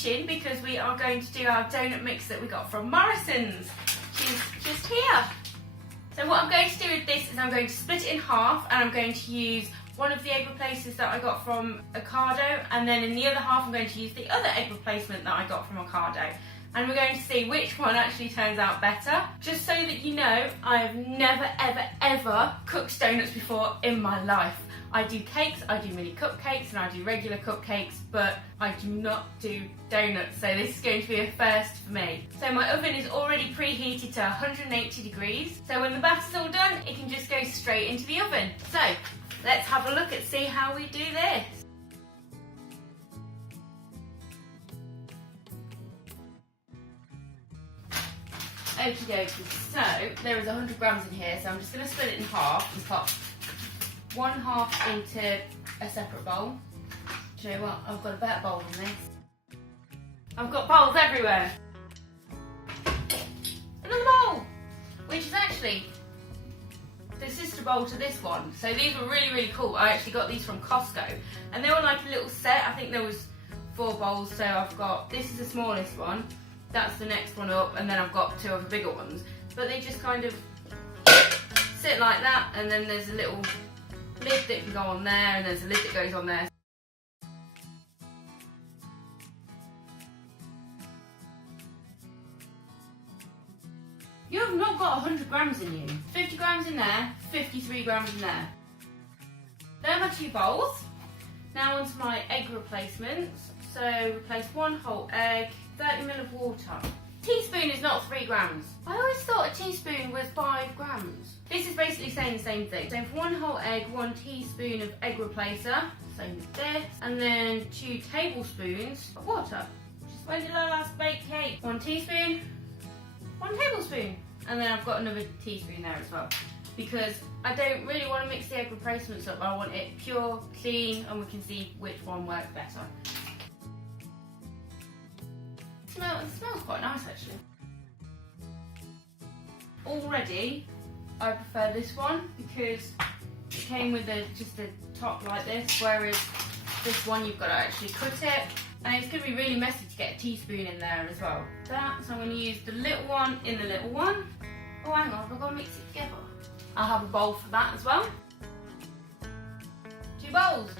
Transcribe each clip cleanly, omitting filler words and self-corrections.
kitchen because we are going to do our donut mix that we got from Morrison's, which is just here. So what I'm going to do with this is I'm going to split it in half, and I'm going to use one of the egg replacers that I got from Ocado, and then in the other half I'm going to use the other egg replacement that I got from Ocado. And we're going to see which one actually turns out better. Just so that you know, I have never ever ever cooked donuts before in my life. I do cakes, I do mini cupcakes, and I do regular cupcakes, but I do not do donuts, so this is going to be a first for me. So my oven is already preheated to 180 degrees, so when the batter's all done, it can just go straight into the oven. So let's have a look and see how we do this. Okie dokie, so there is 100 grams in here, so I'm just going to split it in half and pop one half into a separate bowl. Do you know what? I've got a better bowl than this. I've got bowls everywhere. Another bowl, which is actually the sister bowl to this one. So these were really, really cool. I actually got these from Costco, and they were like a little set. I think there was 4 bowls, so I've got, this is the smallest one, that's the next one up, and then I've got 2 other bigger ones. But they just kind of sit like that, and then there's a little lid that can go on there, and there's a lid that goes on there. You have not got 100 grams in you. 50 grams in there, 53 grams in there. There are my 2 bowls. Now onto my egg replacements. So replace 1 whole egg, 30 ml of water. Teaspoon is not 3 grams. I always thought a teaspoon was 5 grams. This is basically saying the same thing. So for 1 whole egg, 1 teaspoon of egg replacer, same with this, and then 2 tablespoons of water. Just when did I last bake cake? 1 teaspoon, 1 tablespoon, and then I've got another teaspoon there as well, because I don't really want to mix the egg replacements up. I want it pure, clean, and we can see which one works better. It smells quite nice actually. Already, I prefer this one because it came with just a top like this, whereas this one you've got to actually cut it, and it's going to be really messy to get a teaspoon in there as well. So I'm going to use the little one in the little one. Oh hang on, I've got to mix it together. I'll have a bowl for that as well. 2 bowls.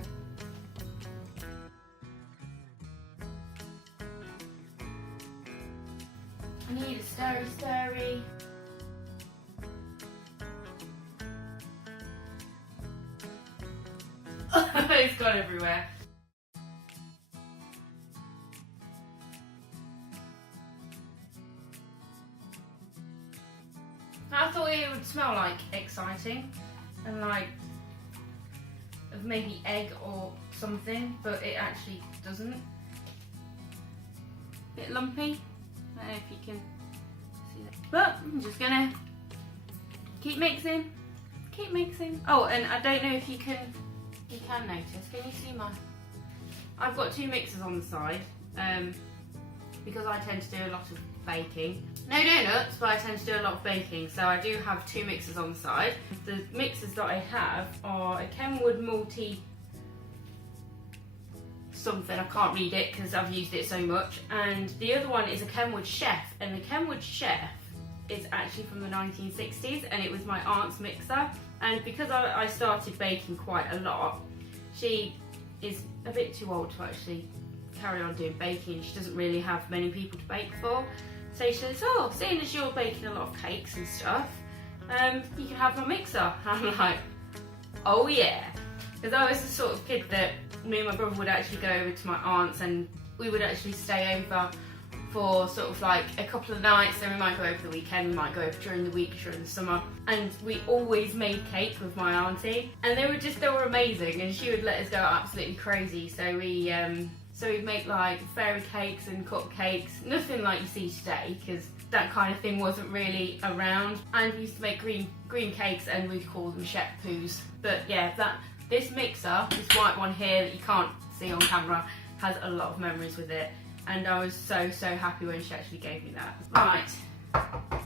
I need a stirry. It's gone everywhere. I thought it would smell like exciting and like of maybe egg or something, but it actually doesn't. Bit lumpy. I don't know if you can see that. But I'm just gonna keep mixing. Oh, and I don't know if you can notice. Can you see my? I've got 2 mixers on the side because I tend to do a lot of baking. No donuts, but I tend to do a lot of baking, so I do have 2 mixers on the side. The mixers that I have are a Kenwood multi something, I can't read it because I've used it so much, and the other one is a Kenwood Chef, and the Kenwood Chef is actually from the 1960s, and it was my aunt's mixer, and because I started baking quite a lot, she is a bit too old to actually carry on doing baking. She doesn't really have many people to bake for, so she says, oh, seeing as you're baking a lot of cakes and stuff, you can have my mixer. I'm like, oh yeah, because I was the sort of kid that me and my brother would actually go over to my aunt's, and we would actually stay over for sort of like a couple of nights, then we might go over the weekend, we might go over during the week, during the summer, and we always made cake with my auntie, and they were amazing, and she would let us go absolutely crazy. So we'd make like fairy cakes and cupcakes, nothing like you see today, because that kind of thing wasn't really around, and we used to make green cakes, and we'd call them Shep Poos. But yeah, this mixer, this white one here that you can't see on camera, has a lot of memories with it, and I was so happy when she actually gave me that. Right,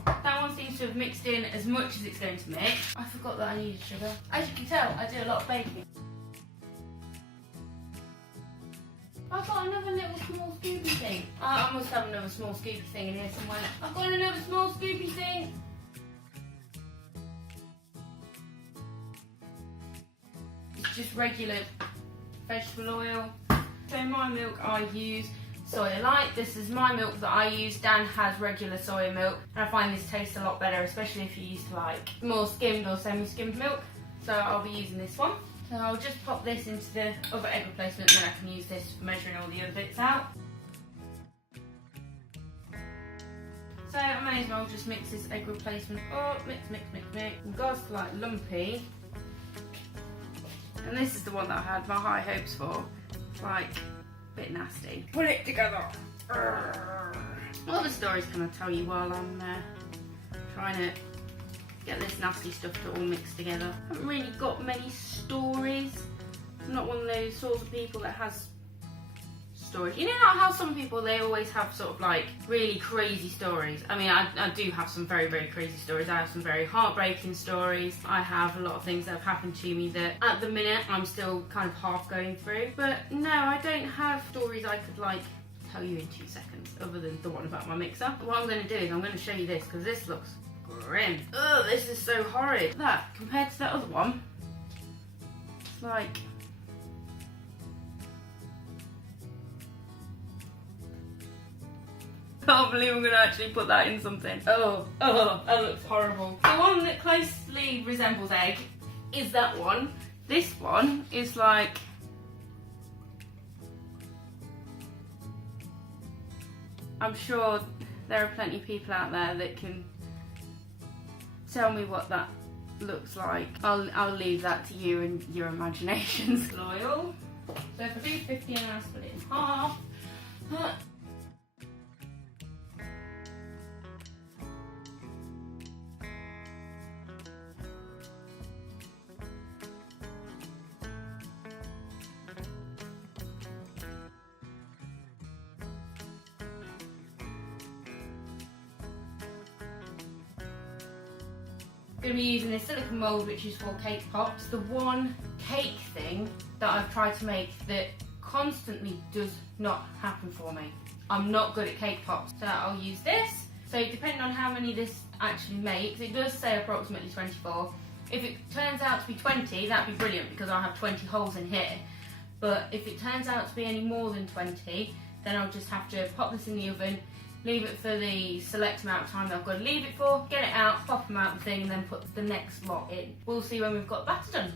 that one seems to have mixed in as much as it's going to mix. I forgot that I needed sugar. As you can tell, I do a lot of baking. I've got another little small scoopy thing. I must have another small scoopy thing in here somewhere. I've got another small scoopy thing. It's just regular vegetable oil. So my milk I use Soya Light. This is my milk that I use. Dan has regular soya milk, and I find this tastes a lot better, especially if you're used to like more skimmed or semi-skimmed milk. So I'll be using this one. So I'll just pop this into the other egg replacement, and then I can use this for measuring all the other bits out. So I may as well just mix this egg replacement up, mix. It goes to like lumpy. And this is the one that I had my high hopes for. It's like a bit nasty. Put it together. What other stories can I tell you while I'm trying to get this nasty stuff to all mixed together? I haven't really got many stories. I'm not one of those sorts of people that has stories. You know how some people, they always have sort of like really crazy stories. I mean, I do have some very, very crazy stories. I have some very heartbreaking stories. I have a lot of things that have happened to me that at the minute I'm still kind of half going through. But no, I don't have stories I could like tell you in 2 seconds, other than the one about my mixer. What I'm going to do is I'm going to show you this, because this looks grim. Ugh, this is so horrid. That, compared to that other one, it's like... I can't believe I'm going to actually put that in something. Oh, that looks horrible. The one that closely resembles egg is that one. This one is like... I'm sure there are plenty of people out there that can tell me what that looks like. I'll leave that to you and your imaginations. Oil. So if I do 50 and I split it in half. I'm going to be using this silicone mould, which is for cake pops. The one cake thing that I've tried to make that constantly does not happen for me. I'm not good at cake pops, so I'll use this. So depending on how many this actually makes, it does say approximately 24. If it turns out to be 20, that'd be brilliant, because I'll have 20 holes in here. But if it turns out to be any more than 20, then I'll just have to pop this in the oven, leave it for the select amount of time that I've got to leave it for, get it out, pop them out the thing, and then put the next lot in. We'll see when we've got the batter done.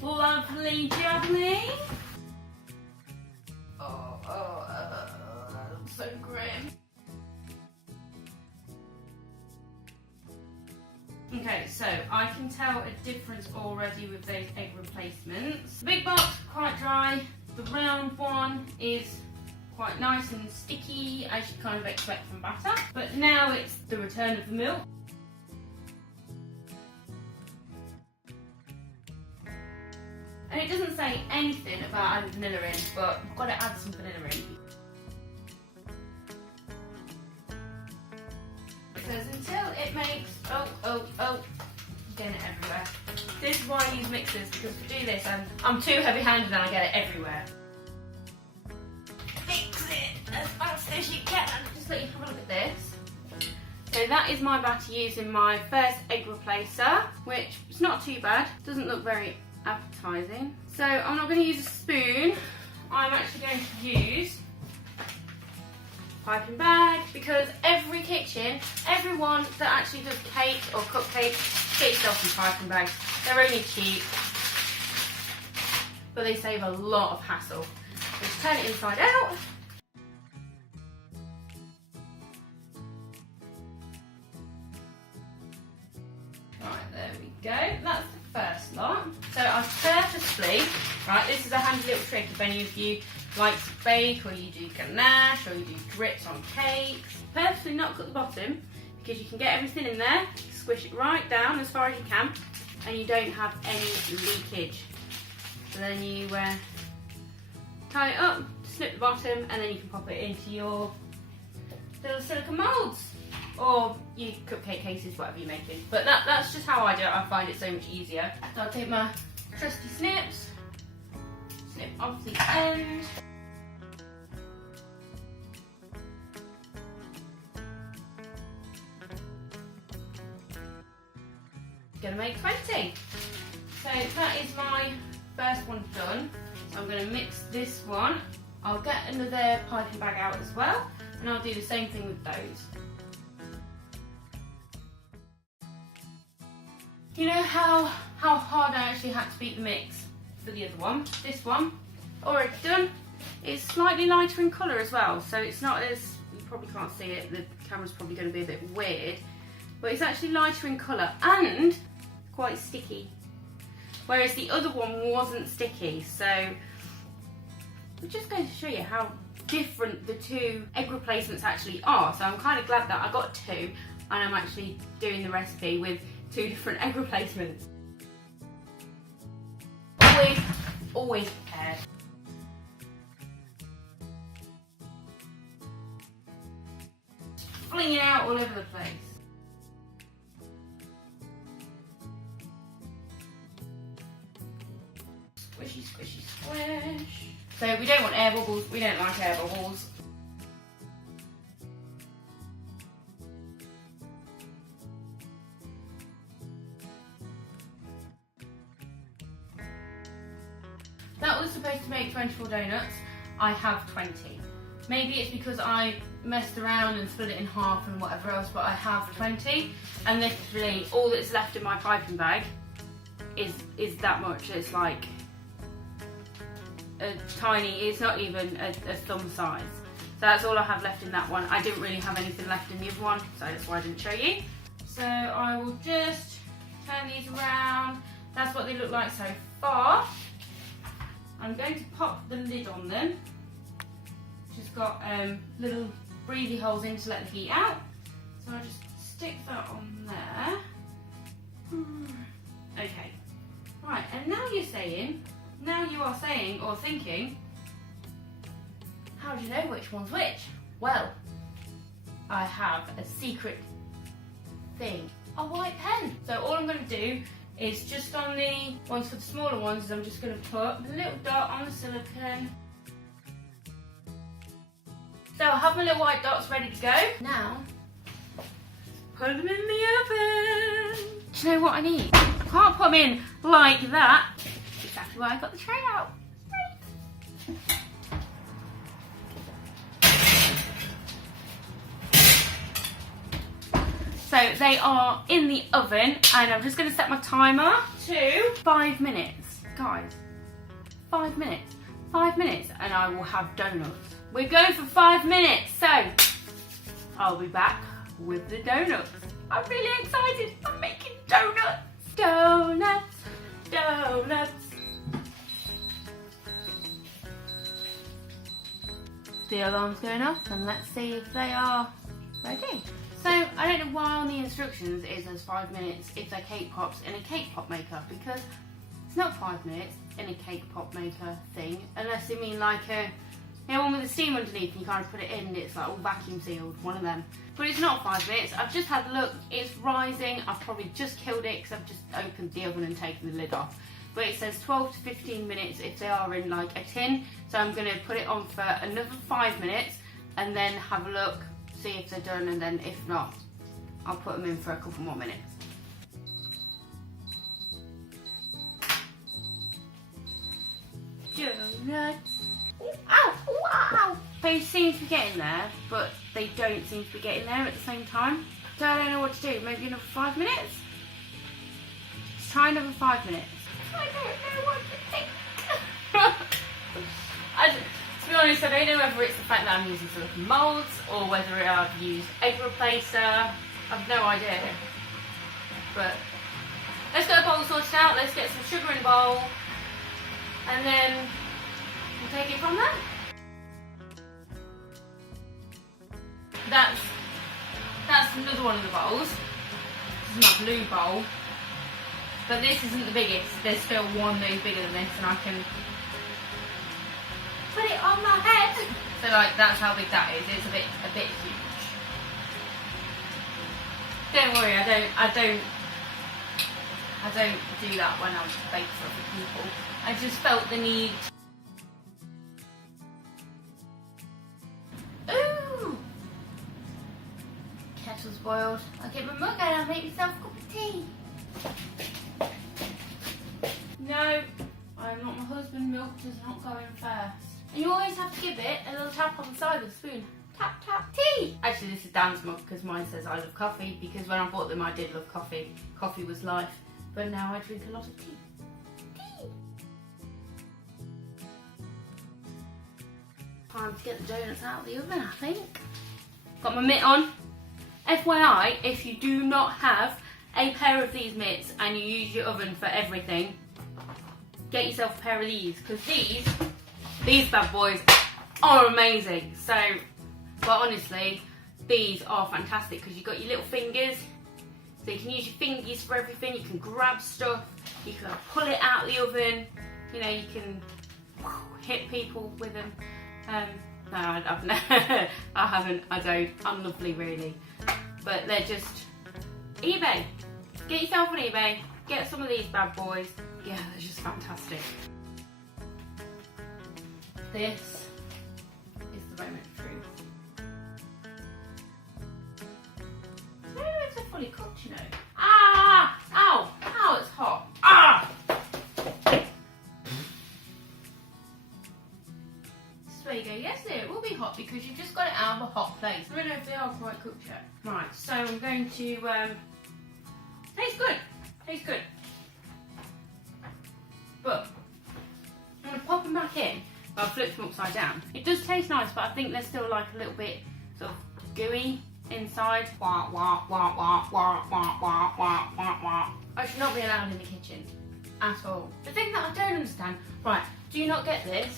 Lovely jubbly. That looks so grim. Okay, so I can tell a difference already with those egg replacements. The big box, quite dry. The round one is quite nice and sticky, as you kind of expect from batter. But now it's the return of the milk. And it doesn't say anything about adding vanilla in, but I've got to add some vanilla in. It says until it makes, getting it everywhere. This is why I use mixers, because to do this I'm too heavy-handed and I get it everywhere. Mix it as fast as you can. Just let you have a look at this. So that is my batter using my first egg replacer, which is not too bad. Doesn't look very appetizing. So I'm not going to use a spoon. I'm actually going to use piping bag, because every kitchen, everyone that actually does cakes or cupcakes, get yourself some piping bags. They're only cheap, but they save a lot of hassle. Just turn it inside out. Right, there we go. That's the first lot. So I've purposely, right, this is a handy little trick if any of you like to bake, or you do ganache, or you do grits on cakes. Purposely not cut the bottom, because you can get everything in there, squish it right down as far as you can, and you don't have any leakage. So then you tie it up, snip the bottom, and then you can pop it into your little silicone moulds. or your cupcake cases, whatever you're making. But that's just how I do it. I find it so much easier. So I'll take my trusty snips, snip off the end. Gonna make 20. So that is my first one done. So I'm gonna mix this one. I'll get another piping bag out as well, and I'll do the same thing with those. You know how hard I actually had to beat the mix for the other one? This one, already done. It's slightly lighter in colour as well, so it's not as, you probably can't see it, the camera's probably going to be a bit weird, but it's actually lighter in colour and quite sticky. Whereas the other one wasn't sticky, so I'm just going to show you how different the two egg replacements actually are. So I'm kind of glad that I got two, and I'm actually doing the recipe with two different egg replacements. Always prepared. Flinging out all over the place. Squishy, squishy, squish. So we don't want air bubbles, we don't like air bubbles. That was supposed to make 24 donuts. I have 20. Maybe it's because I messed around and split it in half and whatever else, but I have 20. And literally all that's left in my piping bag is that much. It's like a tiny, it's not even a thumb size. So that's all I have left in that one. I didn't really have anything left in the other one, so that's why I didn't show you. So I will just turn these around. That's what they look like so far. I'm going to pop the lid on them. Just got little breathy holes in to let the heat out. So I'll just stick that on there. Okay. Right, and now you are saying or thinking, how do you know which one's which? Well, I have a secret thing, a white pen. So all I'm going to do is just on the ones for the smaller ones, I'm just going to put a little dot on the silicone. So I have my little white dots ready to go. Now, put them in the oven. Do you know what I need? I can't put them in like that. That's exactly why I got the tray out. So they are in the oven, and I'm just going to set my timer to 5 minutes. Guys, 5 minutes. 5 minutes and I will have donuts. We're going for 5 minutes, so I'll be back with the donuts. I'm really excited. I'm making donuts. Donuts, donuts. The alarm's going off, and let's see if they are ready. So I don't know why on the instructions it says 5 minutes if they're cake pops in a cake pop maker, because it's not 5 minutes in a cake pop maker thing, unless you mean like a one with the steam underneath and you kind of put it in and it's like all vacuum sealed, one of them. But it's not 5 minutes. I've just had a look, it's rising. I've probably just killed it because I've just opened the oven and taken the lid off. But it says 12 to 15 minutes if they are in like a tin. So I'm going to put it on for another 5 minutes and then have a look, see if they're done, and then if not, I'll put them in for a couple more minutes. Donuts. Ow! Wow! They seem to be getting there, but they don't seem to be getting there at the same time. So I don't know what to do. Maybe another 5 minutes? Let's try another 5 minutes. I don't know what to think. To be honest, I don't know whether it's the fact that I'm using silicone moulds or whether I've used egg replacer. I've no idea. But let's get a bowl sorted out. Let's get some sugar in a bowl, and then we'll take it from there. That's another one of the bowls. This is my blue bowl. But this isn't the biggest. There's still one that is bigger than this, and I can put it on my head. So like that's how big that is. It's a bit huge. Don't worry, I don't do that when I bake for other people. I just felt the need. Ooh! Kettle's boiled. I'll get my mug and I'll make myself a cup of tea. No, I'm not my husband. Milk does not go in first. And you always have to give it a little tap on the side with a spoon. Tap, tap, tea! Actually, this is Dan's mug because mine says I love coffee, because when I bought them I did love coffee. Coffee was life. But now I drink a lot of tea. Tea! Time to get the donuts out of the oven, I think. Got my mitt on. FYI, if you do not have a pair of these mitts and you use your oven for everything, get yourself a pair of these, because these bad boys are amazing. So, but honestly, these are fantastic because you've got your little fingers, so you can use your fingers for everything. You can grab stuff, you can pull it out of the oven, you know, you can hit people with them. No, I've never, I haven't, I don't, I'm lovely really. But they're just, eBay, get yourself on eBay, get some of these bad boys. Yeah, they're just fantastic. This is the moment of truth. I don't know if they're fully cooked, you know. Ah! Ow! Ow, it's hot. Ah! There you go. Yes, it will be hot because you've just got it out of a hot place. I don't know if they are quite cooked yet. Right, so I'm going to. Tastes good. Tastes good. But I'm going to pop them back in. I'll flip them upside down. It does taste nice, but I think they're still like a little bit sort of gooey inside. Wah, wah, wah, wah, wah, wah, wah, wah, wah, wah. I should not be allowed in the kitchen at all. The thing that I don't understand. Right, do you not get this?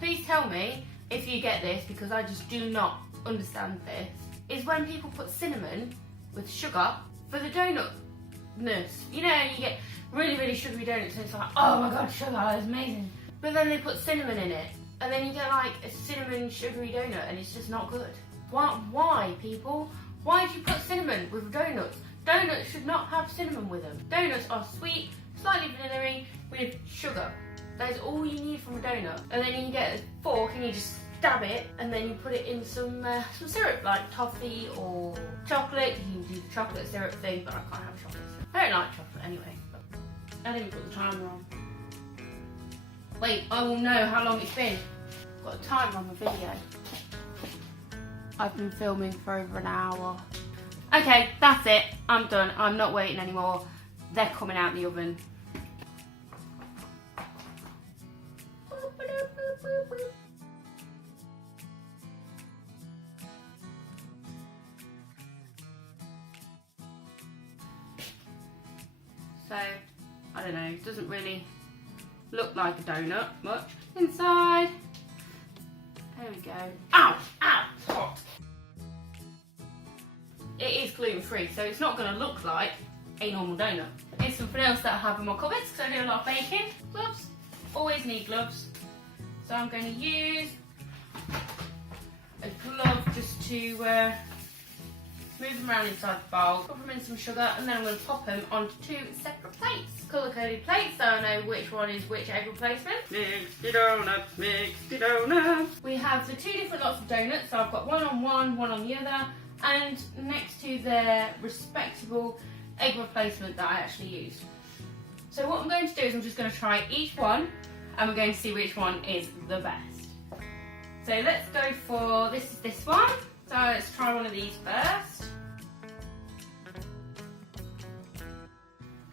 Please tell me if you get this, because I just do not understand this, is when people put cinnamon with sugar for the donut-ness. You know, you get really, really sugary donuts and it's like, oh my god, sugar is amazing. But then they put cinnamon in it, and then you get like a cinnamon sugary donut and it's just not good. Why, people? Why do you put cinnamon with donuts? Donuts should not have cinnamon with them. Donuts are sweet, slightly vanilla-y with sugar. That is all you need from a donut. And then you can get a fork and you just stab it, and then you put it in some syrup, like toffee or chocolate. You can do the chocolate syrup thing, but I can't have chocolate syrup. I don't like chocolate anyway. But I didn't put the timer on. Wait, I will know how long it's been. I've got a timer on the video. I've been filming for over an hour. Okay, that's it. I'm done. I'm not waiting anymore. They're coming out the oven. So, I don't know, it doesn't really look like a donut much inside. There we go. Ow! Ow! It's hot. It is gluten free, so it's not going to look like a normal donut. Here's something else that I have in my cupboards because I do a lot of baking. Gloves. Always need gloves. So I'm going to use a glove just to move them around inside the bowl, put them in some sugar, and then I'm going to pop them onto two separate plates. Colour-coded plates, so I know which one is which egg replacement. Mix the donuts, mix the donuts. We have the two different lots of donuts, so I've got one on one, one on the other, and next to their respectable egg replacement that I actually use. So what I'm going to do is I'm just going to try each one, and we're going to see which one is the best. So let's go for, this one. So let's try one of these first.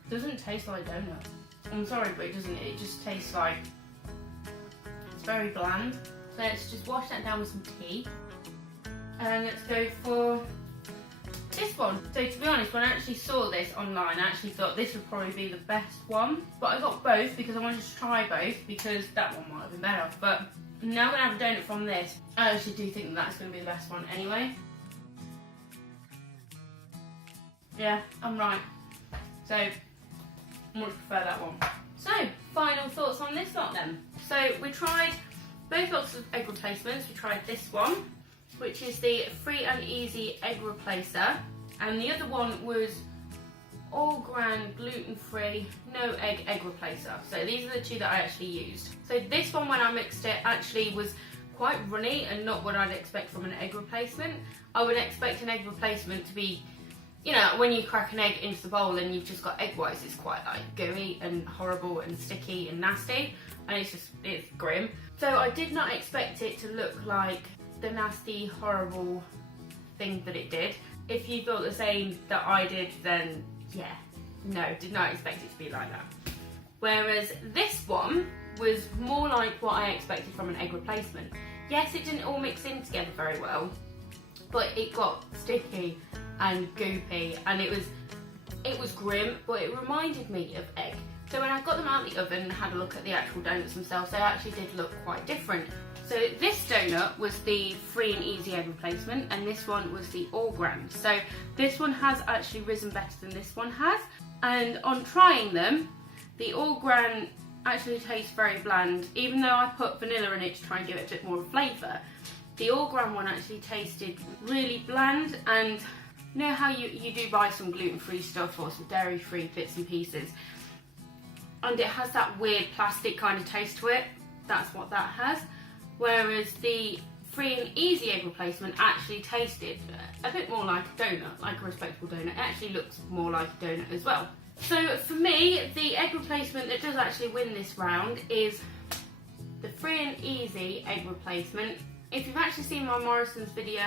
Doesn't taste like donut. I'm sorry, but it doesn't. It just tastes like, it's very bland. So let's just wash that down with some tea. And let's go for this one. So to be honest, when I actually saw this online, I actually thought this would probably be the best one. But I got both because I wanted to try both, because that one might have been better. But now I'm going to have a donut from this. I actually do think that's going to be the best one anyway. Yeah, I'm right. So, I much prefer that one. So, final thoughts on this lot then. So, we tried both lots of egg replacements. We tried this one, which is the Free and Easy Egg Replacer. and the other one was all-gran, gluten-free, no egg replacer. So these are the two that I actually used. So this one, when I mixed it, actually was quite runny and not what I'd expect from an egg replacement. I would expect an egg replacement to be, you know, when you crack an egg into the bowl and you've just got egg whites, it's quite like gooey and horrible and sticky and nasty, and it's grim. So I did not expect it to look like the nasty, horrible thing that it did. If you thought the same that I did, then yeah, no, did not expect it to be like that. Whereas this one was more like what I expected from an egg replacement. Yes, it didn't all mix in together very well, but it got sticky and goopy, and it was grim, but it reminded me of egg. So when I got them out of the oven and had a look at the actual donuts themselves, they actually did look quite different. So this donut was the free and easy egg replacement, and this one was the all-gran. So this one has actually risen better than this one has, and on trying them, the all-gran actually tastes very bland. Even though I put vanilla in it to try and give it a bit more flavour, the all-gran one actually tasted really bland. And you know how you do buy some gluten-free stuff or some dairy-free bits and pieces, and it has that weird plastic kind of taste to it? That's what that has. Whereas the free and easy egg replacement actually tasted a bit more like a donut, like a respectable donut. It actually looks more like a donut as well. So for me, the egg replacement that does actually win this round is the free and easy egg replacement. If you've actually seen my Morrison's video,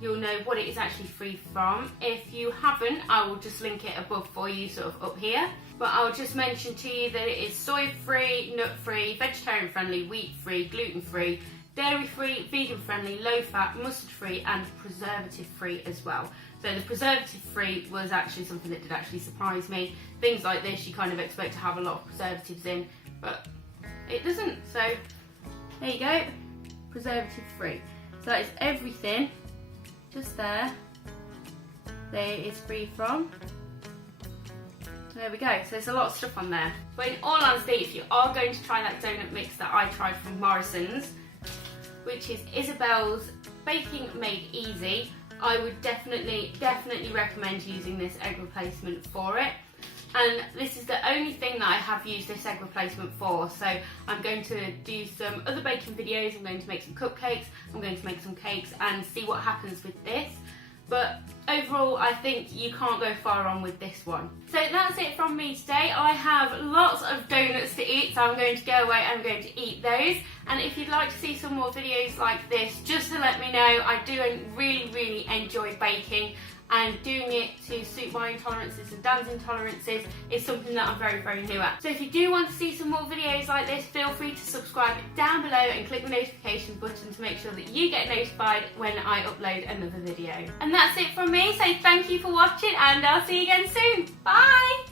you'll know what it is actually free from. If you haven't, I will just link it above for you, sort of up here. But I'll just mention to you that it is soy-free, nut-free, vegetarian-friendly, wheat-free, gluten-free, dairy-free, vegan-friendly, low-fat, mustard-free, and preservative-free as well. So the preservative-free was actually something that did actually surprise me. Things like this, you kind of expect to have a lot of preservatives in, but it doesn't. So there you go, preservative-free. So that is everything just there that it is free from. There we go, so there's a lot of stuff on there. But in all honesty, if you are going to try that donut mix that I tried from Morrison's, which is Isabel's Baking Made Easy, I would definitely recommend using this egg replacement for it. And this is the only thing that I have used this egg replacement for. So I'm going to do some other baking videos, I'm going to make some cupcakes, I'm going to make some cakes and see what happens with this. But overall, I think you can't go far wrong with this one. So that's it from me today. I have lots of donuts to eat, so I'm going to go away and I'm going to eat those. And if you'd like to see some more videos like this, just to let me know. I do really enjoy baking, and doing it to suit my intolerances and Dan's intolerances is something that I'm very new at. So if you do want to see some more videos like this, feel free to subscribe down below and click the notification button to make sure that you get notified when I upload another video. And that's it from me, so thank you for watching and I'll see you again soon. Bye!